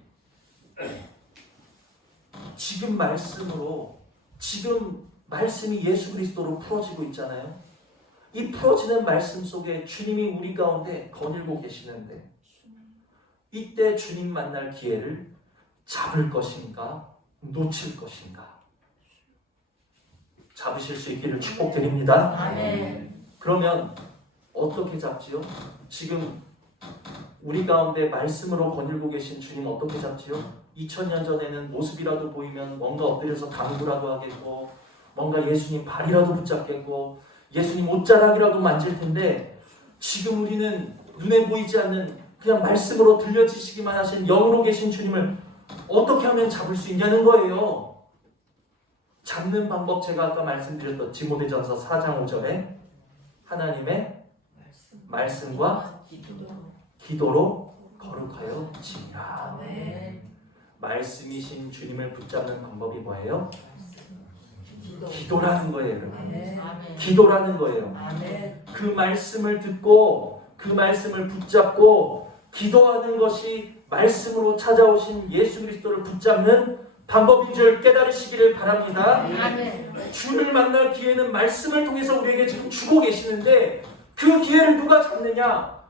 지금 말씀이 예수 그리스도로 풀어지고 있잖아요. 이 풀어지는 말씀 속에 주님이 우리 가운데 거닐고 계시는데 이때 주님 만날 기회를 잡을 것인가 놓칠 것인가? 잡으실 수 있기를 축복드립니다. 아멘. 그러면 어떻게 잡지요? 지금 우리 가운데 말씀으로 거닐고 계신 주님 어떻게 잡지요? 2000년 전에는 모습이라도 보이면 뭔가 엎드려서 강구라도 하겠고 뭔가 예수님 발이라도 붙잡겠고 예수님 옷자락이라도 만질 텐데 지금 우리는 눈에 보이지 않는 그냥 말씀으로 들려지시기만 하신 영으로 계신 주님을 어떻게 하면 잡을 수 있냐는 거예요. 잡는 방법 제가 아까 말씀드렸던 디모데전서 4장 5절에 하나님의 말씀과 기도로 거룩하여 지니라. 말씀이신 주님을 붙잡는 방법이 뭐예요? 기도라는 거예요, 여러분. 기도라는 거예요. 그 말씀을 듣고 그 말씀을 붙잡고 기도하는 것이 말씀으로 찾아오신 예수 그리스도를 붙잡는 방법인 줄 깨달으시기를 바랍니다. 주를 만날 기회는 말씀을 통해서 우리에게 지금 주고 계시는데 그 기회를 누가 잡느냐?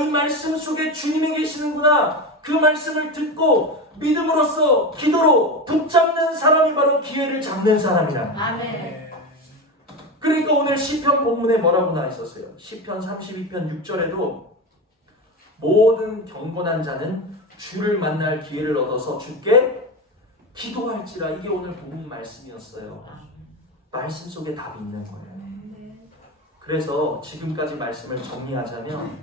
이 말씀 속에 주님이 계시는구나. 그 말씀을 듣고 믿음으로써 기도로 붙잡는 사람이 바로 기회를 잡는 사람이라. 그러니까 오늘 시편 본문에 뭐라고 나와 있었어요? 시편 32편 6절에도 모든 경건한 자는 주를 만날 기회를 얻어서 주께 기도할지라. 이게 오늘 본문 말씀이었어요. 말씀 속에 답이 있는 거예요. 그래서 지금까지 말씀을 정리하자면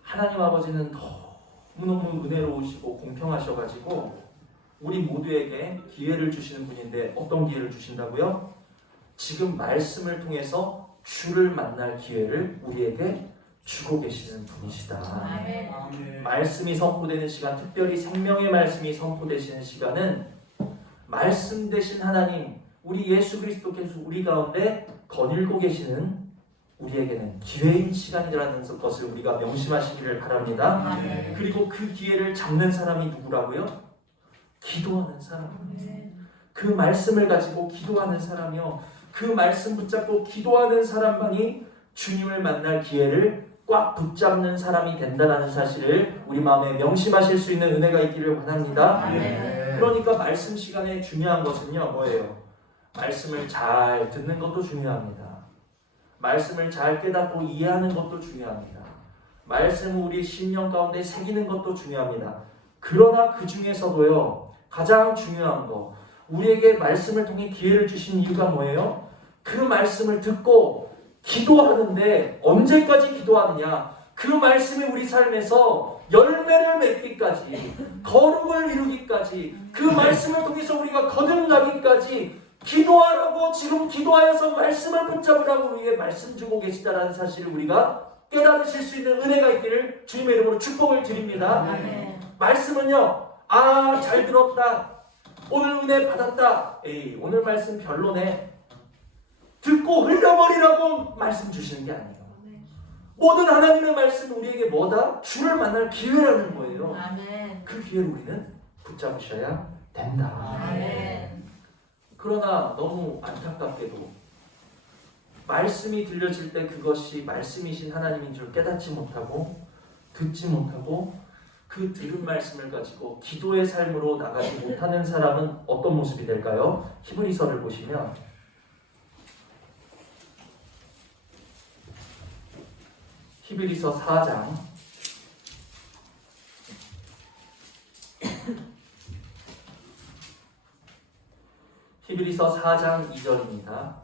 하나님 아버지는 너무너무 은혜로우시고 공평하셔가지고 우리 모두에게 기회를 주시는 분인데 어떤 기회를 주신다고요? 지금 말씀을 통해서 주를 만날 기회를 우리에게 주고 계시는 분이시다. 아멘. 말씀이 선포되는 시간, 특별히 생명의 말씀이 선포되시는 시간은 말씀 되신 하나님, 우리 예수 그리스도께서 우리 가운데 거닐고 계시는 우리에게는 기회인 시간이라는 것을 우리가 명심하시기를 바랍니다. 아멘. 그리고 그 기회를 잡는 사람이 누구라고요? 기도하는 사람. 그 말씀을 가지고 기도하는 사람이요, 그 말씀 붙잡고 기도하는 사람만이 주님을 만날 기회를 꽉 붙잡는 사람이 된다는 사실을 우리 마음에 명심하실 수 있는 은혜가 있기를 원합니다. 아멘. 그러니까 말씀 시간에 중요한 것은요, 뭐예요? 말씀을 잘 듣는 것도 중요합니다. 말씀을 잘 깨닫고 이해하는 것도 중요합니다. 말씀을 우리 심령 가운데 새기는 것도 중요합니다. 그러나 그 중에서도요, 가장 중요한 거, 우리에게 말씀을 통해 기회를 주신 이유가 뭐예요? 그 말씀을 듣고 기도하는데 언제까지 기도하느냐? 그 말씀이 우리 삶에서 열매를 맺기까지, 거룩을 이루기까지, 그 말씀을 통해서 우리가 거듭나기까지 기도하라고, 지금 기도하여서 말씀을 붙잡으라고 우리에게 말씀 주고 계시다라는 사실을 우리가 깨달으실 수 있는 은혜가 있기를 주님의 이름으로 축복을 드립니다. 아멘. 말씀은요, 잘 들었다, 오늘 은혜 받았다, 에이 오늘 말씀 별로네, 듣고 흘려버리라고 말씀 주시는 게 아니에요. 모든 하나님의 말씀은 우리에게 뭐다? 주를 만날 기회라는 거예요. 아멘. 그 기회를 우리는 붙잡으셔야 된다. 아멘. 그러나 너무 안타깝게도 말씀이 들려질 때 그것이 말씀이신 하나님인 줄 깨닫지 못하고 듣지 못하고 그 들은 말씀을 가지고 기도의 삶으로 나가지 못하는 사람은 어떤 모습이 될까요? 히브리서를 보시면 히브리서 4장 히브리서 4장 2절입니다.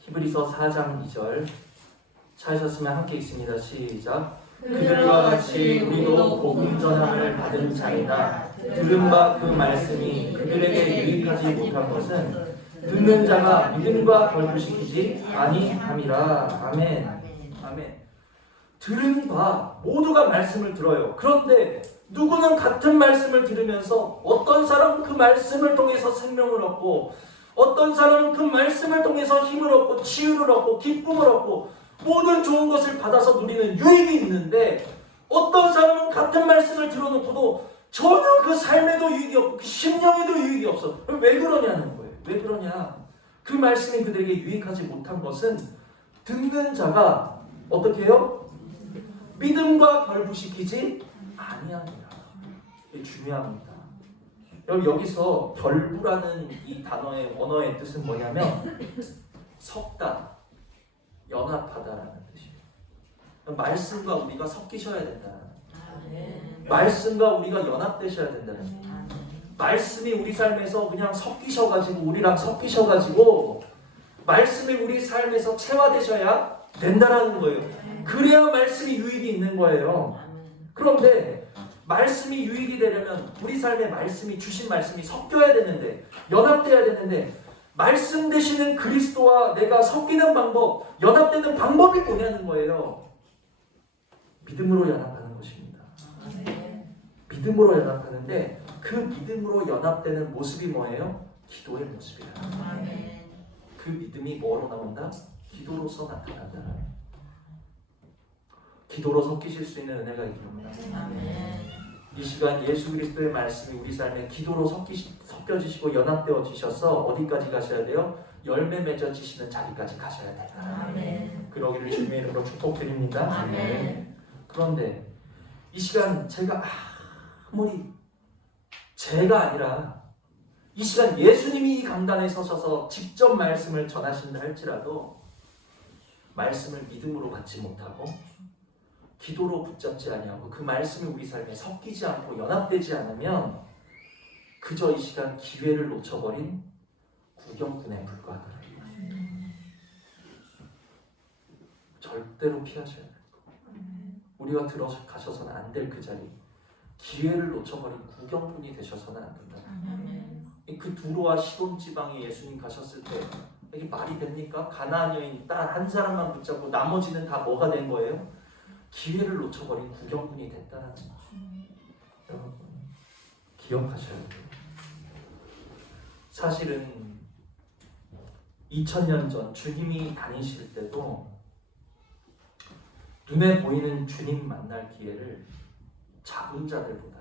히브리서 4장 2절 찾으셨으면 함께 읽습니다. 시작. 그들과 같이 우리도 복음 전함을 받은 자이나 들은 바 그 말씀이 그들에게 유익하지 못한 것은 듣는 자가 믿음과 결부시키지 아니함이라. 아멘. 아멘. 들은 바 모두가 말씀을 들어요. 그런데 누구는 같은 말씀을 들으면서 어떤 사람은 그 말씀을 통해서 생명을 얻고, 어떤 사람은 그 말씀을 통해서 힘을 얻고 치유를 얻고 기쁨을 얻고 모든 좋은 것을 받아서 누리는 유익이 있는데, 어떤 사람은 같은 말씀을 들어놓고도 전혀 그 삶에도 유익이 없고 그 심령에도 유익이 없어. 왜 그러냐는 거예요. 왜 그러냐? 그 말씀이 그들에게 유익하지 못한 것은 듣는 자가 어떻게 해요? 믿음과 결부시키지 아니하니라. 이게 중요합니다. 여러분, 여기서 결부라는 이 단어의 언어의 뜻은 뭐냐면 섞다, 연합하다라는 뜻이에요. 말씀과 우리가 섞이셔야 된다는, 말씀과 우리가 연합되셔야 된다는, 말씀이 우리 삶에서 그냥 섞이셔가지고 우리랑 섞이셔가지고 말씀이 우리 삶에서 체화되셔야 된다라는 거예요. 그래야 말씀이 유익이 있는 거예요. 그런데 말씀이 유익이 되려면 우리 삶에 말씀이, 주신 말씀이 섞여야 되는데, 연합돼야 되는데, 말씀 되시는 그리스도와 내가 섞이는 방법, 연합되는 방법이 뭐냐는 거예요. 믿음으로 연합하는 것입니다. 믿음으로 연합하는데 그 믿음으로 연합되는 모습이 뭐예요? 기도의 모습이에요. 그 믿음이 뭐로 나온다? 기도로서 나타난다. 기도로 섞이실 수 있는 은혜가 있기를 원합니다. 이 시간 예수 그리스도의 말씀이 우리 삶에 기도로 섞여지시고 연합되어지셔서 어디까지 가셔야 돼요? 열매 맺어지시는 자리까지 가셔야 된다. 그러기를 주님의 이름으로 축복드립니다. 아멘. 그런데 이 시간 제가 아무리 제가 아니라 이 시간 예수님이 이 강단에 서셔서 직접 말씀을 전하신다 할지라도 말씀을 믿음으로 받지 못하고 기도로 붙잡지 아니하고 그 말씀이 우리 삶에 섞이지 않고 연합되지 않으면 그저 이 시간 기회를 놓쳐버린 구경꾼에 불과하더라. 절대로 피하셔야 돼요. 우리가 들어가셔서는 안 될 그 자리, 기회를 놓쳐버린 구경꾼이 되셔서는 안 된다. 그 두로와 시돈 지방에 예수님 가셨을 때 이게 말이 됩니까? 가나안 여인 딱 한 사람만 붙잡고 나머지는 다 뭐가 된 거예요? 기회를 놓쳐버린 구경꾼이 됐다는 거죠. 여러분 기억하셔야 돼요. 사실은 2000년 전 주님이 다니실 때도 눈에 보이는 주님 만날 기회를 작은 자들보다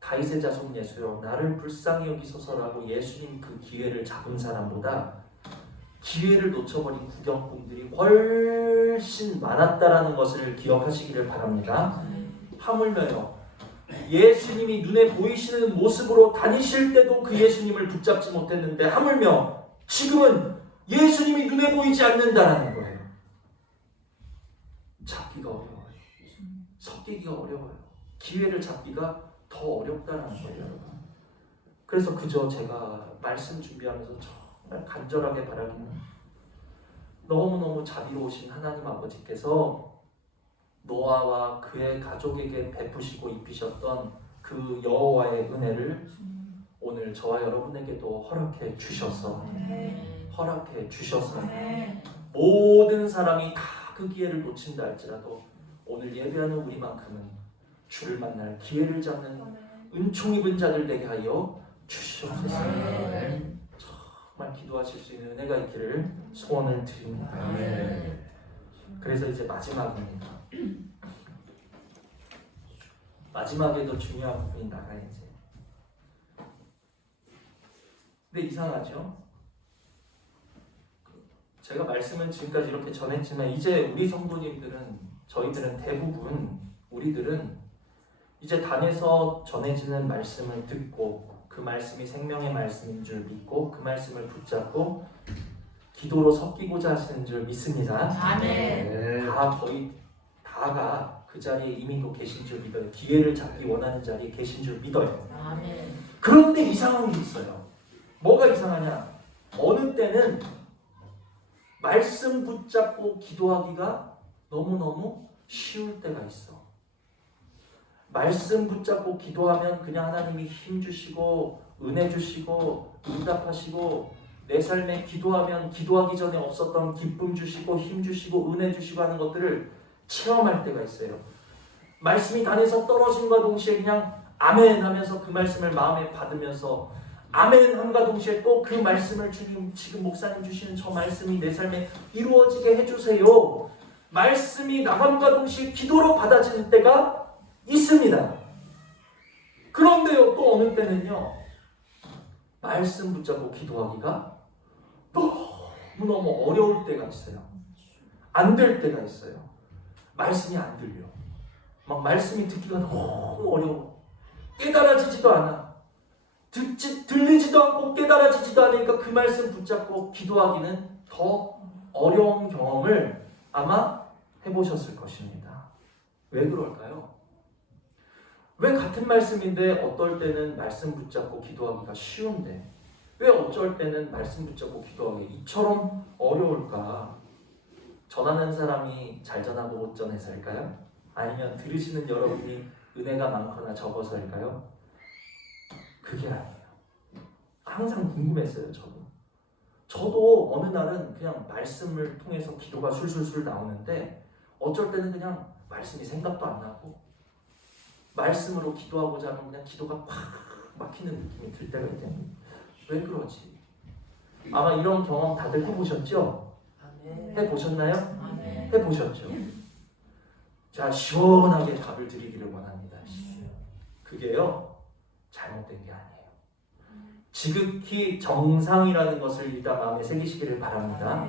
다윗의 자손 예수여 나를 불쌍히 여기소서라고 예수님 그 기회를 잡은 사람보다 기회를 놓쳐버린 구경꾼들이 훨씬 많았다라는 것을 기억하시기를 바랍니다. 하물며요 예수님이 눈에 보이시는 모습으로 다니실 때도 그 예수님을 붙잡지 못했는데 하물며 지금은 예수님이 눈에 보이지 않는다라는 거예요. 잡기가 어려워요. 섞이기가 어려워요. 기회를 잡기가 더 어렵다는 거예요, 여러분. 그래서 그저 제가 말씀 준비하면서 정말 간절하게 바라기는 너무너무 자비로우신 하나님 아버지께서 노아와 그의 가족에게 베푸시고 입히셨던 그 여호와의 은혜를 오늘 저와 여러분에게도 허락해 주셔서 모든 사람이 다 그 기회를 놓친다 할지라도 오늘 예배하는 우리만큼은 주를 만날 기회를 잡는 은총 입은 자들 되게 하여 주시옵소서. 정말 기도하실 수 있는 은혜가 있기를 소원을 드립니다. 그래서 이제 마지막입니다. 마지막에도 중요한 부분이 나가야지. 근데 이상하죠? 제가 말씀은 지금까지 이렇게 전했지만 이제 우리 성도님들은 저희들은 대부분 우리들은 이제 단에서 전해지는 말씀을 듣고 그 말씀이 생명의 말씀인 줄 믿고 그 말씀을 붙잡고 기도로 섞이고자 하시는 줄 믿습니다. 아멘. 거의 다가 그 자리에 이미 계신 줄 믿어요. 기회를 잡기 원하는 자리에 계신 줄 믿어요. 아멘. 그런데 이상한 게 있어요. 뭐가 이상하냐? 어느 때는 말씀 붙잡고 기도하기가 너무너무 쉬울 때가 있어. 말씀 붙잡고 기도하면 그냥 하나님이 힘 주시고 은혜 주시고 응답하시고 내 삶에 기도하면 기도하기 전에 없었던 기쁨 주시고 힘 주시고 은혜 주시고 하는 것들을 체험할 때가 있어요. 말씀이 단에서 떨어짐과 동시에 그냥 아멘 하면서 그 말씀을 마음에 받으면서 아멘 함과 동시에 또 그 말씀을 주님 지금 목사님 주시는 저 말씀이 내 삶에 이루어지게 해주세요. 말씀이 나감과 동시에 기도로 받아지는 때가 있습니다. 그런데요 또 어느 때는요 말씀 붙잡고 기도하기가 너무너무 어려울 때가 있어요. 안 될 때가 있어요. 말씀이 안 들려. 막 말씀이 듣기가 너무 어려워. 깨달아지지도 않아. 들리지도 않고 깨달아지지도 않으니까 그 말씀 붙잡고 기도하기는 더 어려운 경험을 아마 해보셨을 것입니다. 왜 그럴까요? 왜 같은 말씀인데 어떨 때는 말씀 붙잡고 기도하기가 쉬운데 왜 어쩔 때는 말씀 붙잡고 기도하기 이처럼 어려울까? 전하는 사람이 잘 전하고 못 전해서일까요? 아니면 들으시는 여러분이 은혜가 많거나 적어서일까요? 그게 아니에요. 항상 궁금했어요. 저도 어느 날은 그냥 말씀을 통해서 기도가 술술술 나오는데 어쩔 때는 그냥 말씀이 생각도 안 나고 말씀으로 기도하고자 하면 그냥 기도가 팍 막히는 느낌이 들 때가 있대요. 왜 그러지? 아마 이런 경험 다들 해보셨죠? 해보셨나요? 해보셨죠? 자, 시원하게 답을 드리기를 원합니다. 그게요 잘못된 게 아니에요. 지극히 정상이라는 것을 일단 마음에 새기시기를 바랍니다.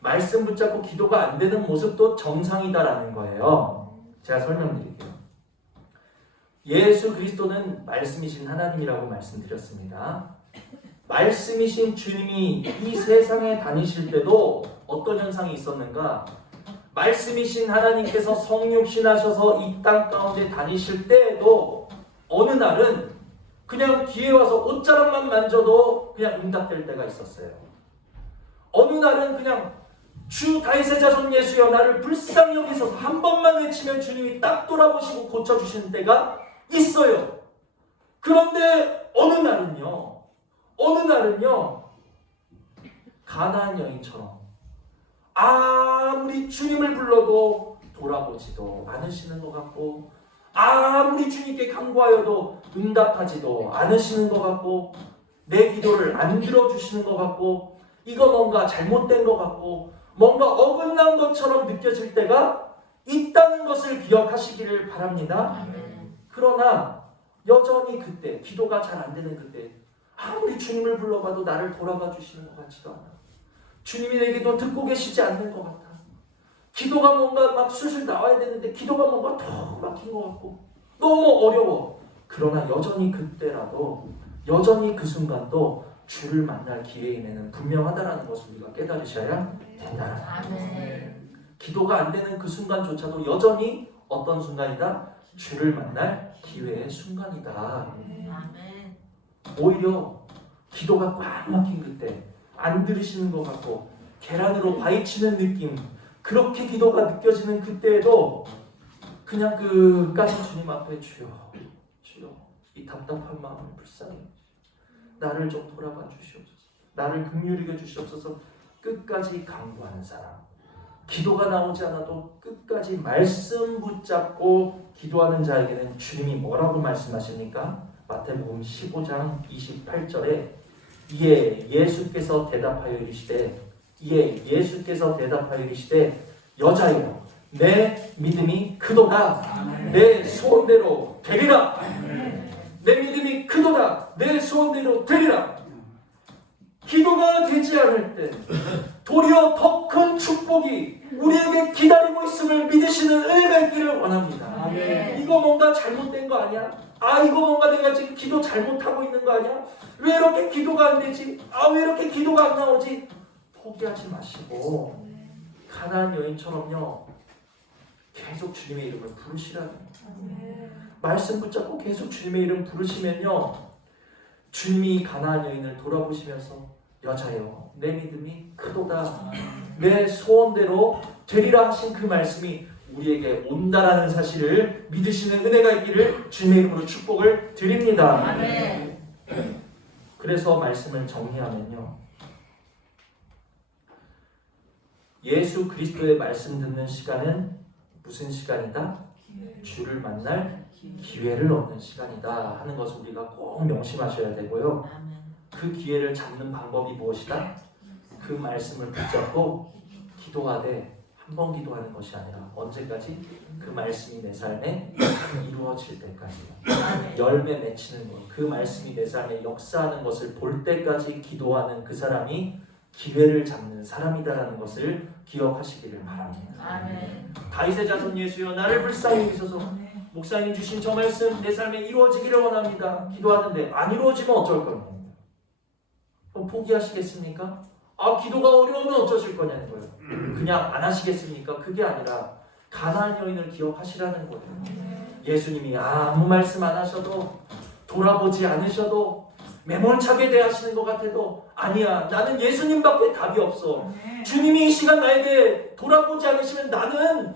말씀 붙잡고 기도가 안 되는 모습도 정상이다라는 거예요. 제가 설명드릴게요. 예수 그리스도는 말씀이신 하나님이라고 말씀드렸습니다. 말씀이신 주님이 이 세상에 다니실 때도 어떤 현상이 있었는가? 말씀이신 하나님께서 성육신하셔서 이 땅 가운데 다니실 때에도 어느 날은 그냥 뒤에 와서 옷자락만 만져도 그냥 응답될 때가 있었어요. 어느 날은 그냥 주 다윗의 자손 예수여 나를 불쌍히 여기소서 한 번만 외치면 주님이 딱 돌아보시고 고쳐주시는 때가 있어요. 그런데 어느 날은요 가나안 여인처럼 아무리 주님을 불러도 돌아보지도 않으시는 것 같고 아무리 주님께 간구하여도 응답하지도 않으시는 것 같고 내 기도를 안 들어주시는 것 같고 이거 뭔가 잘못된 것 같고 뭔가 어긋난 것처럼 느껴질 때가 있다는 것을 기억하시기를 바랍니다. 그러나 여전히 그때 기도가 잘 안 되는 그때 아무리 주님을 불러봐도 나를 돌아봐 주시는 것 같지도 않아. 주님이 내 기도 듣고 계시지 않는 것 같아. 기도가 뭔가 막 술술 나와야 되는데 기도가 뭔가 턱 막힌 것 같고 너무 어려워. 그러나 여전히 그때라도 여전히 그 순간도 주를 만날 기회에는 분명하다라는 것을 우리가 깨달으셔야 된다는 거예요. 기도가 안 되는 그 순간조차도 여전히 어떤 순간이다? 주를 만날 기회의 순간이다. 오히려 기도가 꽉 막힌 그때 안 들으시는 것 같고 계란으로 바위치는 느낌 그렇게 기도가 느껴지는 그때에도 그냥 끝까지 주님 앞에 주여 이 답답한 마음을 불쌍히 나를 좀 돌아봐 주시옵소서 나를 긍휼히 여겨 주시옵소서 끝까지 간구하는 사람 기도가 나오지 않아도 끝까지 말씀 붙잡고 기도하는 자에게는 주님이 뭐라고 말씀하십니까? 마태복음 15장 28절에 이에 예수께서 대답하여 이르시되 여자여 내 믿음이 크도다 내 소원대로 되리라 내 믿음이 크도다 내 소원대로 되리라. 기도가 되지 않을 때 도리어 더 큰 축복이 우리에게 기다리고 있음을 믿으시는 은혜가 있기를 원합니다. 이거 뭔가 잘못된 거 아니야? 이거 뭔가 내가 지금 기도 잘못하고 있는 거 아니야? 왜 이렇게 기도가 안 되지? 왜 이렇게 기도가 안 나오지? 포기하지 마시고 가나안 여인처럼요 계속 주님의 이름을 부르시라는 거예요. 말씀 붙잡고 계속 주님의 이름 부르시면요 주님이 가나안 여인을 돌아보시면서 여자여 내 믿음이 크도다 내 소원대로 되리라 하신 그 말씀이 우리에게 온다라는 사실을 믿으시는 은혜가 있기를 주님의 이름으로 축복을 드립니다. 그래서 말씀을 정리하면요 예수 그리스도의 말씀 듣는 시간은 무슨 시간이다? 주를 만날 기회를 얻는 시간이다 하는 것을 우리가 꼭 명심하셔야 되고요. 그 기회를 잡는 방법이 무엇이다? 그 말씀을 붙잡고 기도하되 한 번 기도하는 것이 아니라 언제까지? 그 말씀이 내 삶에 이루어질 때까지 열매 맺히는 것, 그 말씀이 내 삶에 역사하는 것을 볼 때까지 기도하는 그 사람이 기회를 잡는 사람이다라는 것을 기억하시기를 바랍니다. 다윗의 자손 예수여 나를 불쌍히 여기소서 목사님 주신 저 말씀 내 삶에 이루어지기를 원합니다. 기도하는데 안 이루어지면 어쩔 겁니까? 그럼 포기하시겠습니까? 기도가 어려우면 어쩌실 거냐는 거예요. 그냥 안 하시겠습니까? 그게 아니라 가나안 여인을 기억하시라는 거예요. 예수님이 아무 말씀 안 하셔도 돌아보지 않으셔도 매몰차게 대하시는 것 같아도 아니야 나는 예수님밖에 답이 없어. 주님이 이 시간 나에게 돌아보지 않으시면 나는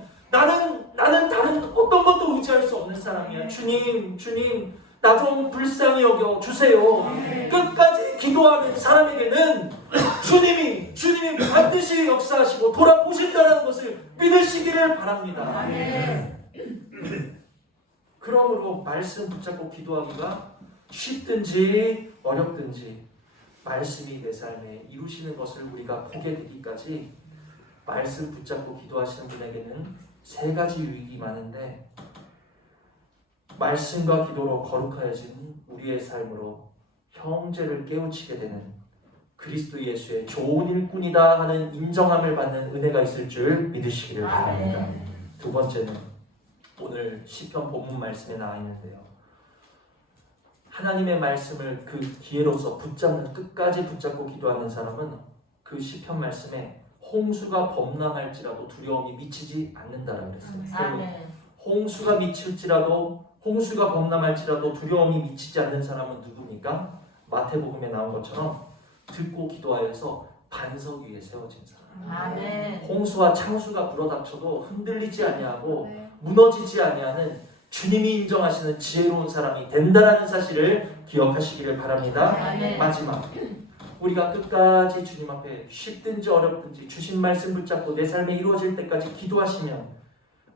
다른 어떤 것도 의지할 수 없는 사람이야. 주님 나 좀 불쌍히 여겨 주세요. 끝까지 기도하는 사람에게는 주님이 반드시 역사하시고 돌아보신다는 것을 믿으시기를 바랍니다. 그러므로 말씀 붙잡고 기도하기가 쉽든지 어렵든지 말씀이 내 삶에 이루시는 것을 우리가 보게 되기까지 말씀 붙잡고 기도하시는 분에게는 세 가지 유익이 많은데 말씀과 기도로 거룩하여진 우리의 삶으로 형제를 깨우치게 되는 그리스도 예수의 좋은 일꾼이다 하는 인정함을 받는 은혜가 있을 줄 믿으시기를 바랍니다. 두 번째는 오늘 시편 본문 말씀에 나와 있는데요. 하나님의 말씀을 그 기회로서 끝까지 붙잡고 기도하는 사람은 그 시편 말씀에 홍수가 범람할지라도 두려움이 미치지 않는다라고 그랬어요. 아멘. 홍수가 범람할지라도 두려움이 미치지 않는 사람은 누굽니까? 마태복음에 나온 것처럼 듣고 기도하여서 반석 위에 세워진 사람. 아멘. 홍수와 창수가 불어닥쳐도 흔들리지 아니하고 무너지지 아니하는 주님이 인정하시는 지혜로운 사람이 된다라는 사실을 기억하시기를 바랍니다. 아멘. 마지막, 우리가 끝까지 주님 앞에 쉽든지 어렵든지 주신 말씀 붙잡고 내 삶에 이루어질 때까지 기도하시면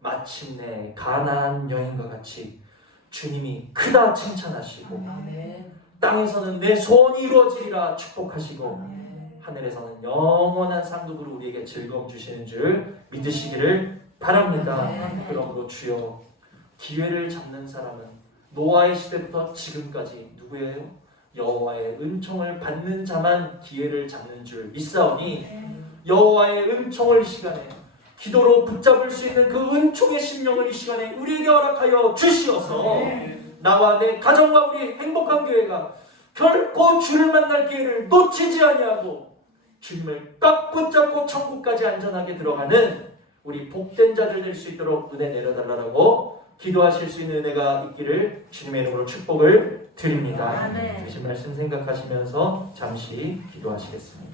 마침내 가나안 여인과 같이 주님이 크다 칭찬하시고 아멘. 땅에서는 내 소원이 이루어지리라 축복하시고 아멘. 하늘에서는 영원한 상급으로 우리에게 즐거움 주시는 줄 믿으시기를 바랍니다. 아멘. 그러므로 주여, 기회를 잡는 사람은 노아의 시대부터 지금까지 누구예요? 여호와의 은총을 받는 자만 기회를 잡는 줄 믿사오니 여호와의 은총을 이 시간에 기도로 붙잡을 수 있는 그 은총의 심령을 이 시간에 우리에게 허락하여 주시어서 나와 내 가정과 우리 행복한 교회가 결코 주를 만날 기회를 놓치지 아니하고 주님을 딱 붙잡고 천국까지 안전하게 들어가는 우리 복된 자들 될 수 있도록 은혜 내려달라고 기도하실 수 있는 은혜가 있기를 주님의 이름으로 축복을 드립니다. 아멘. 주신 말씀 생각하시면서 잠시 기도하시겠습니다.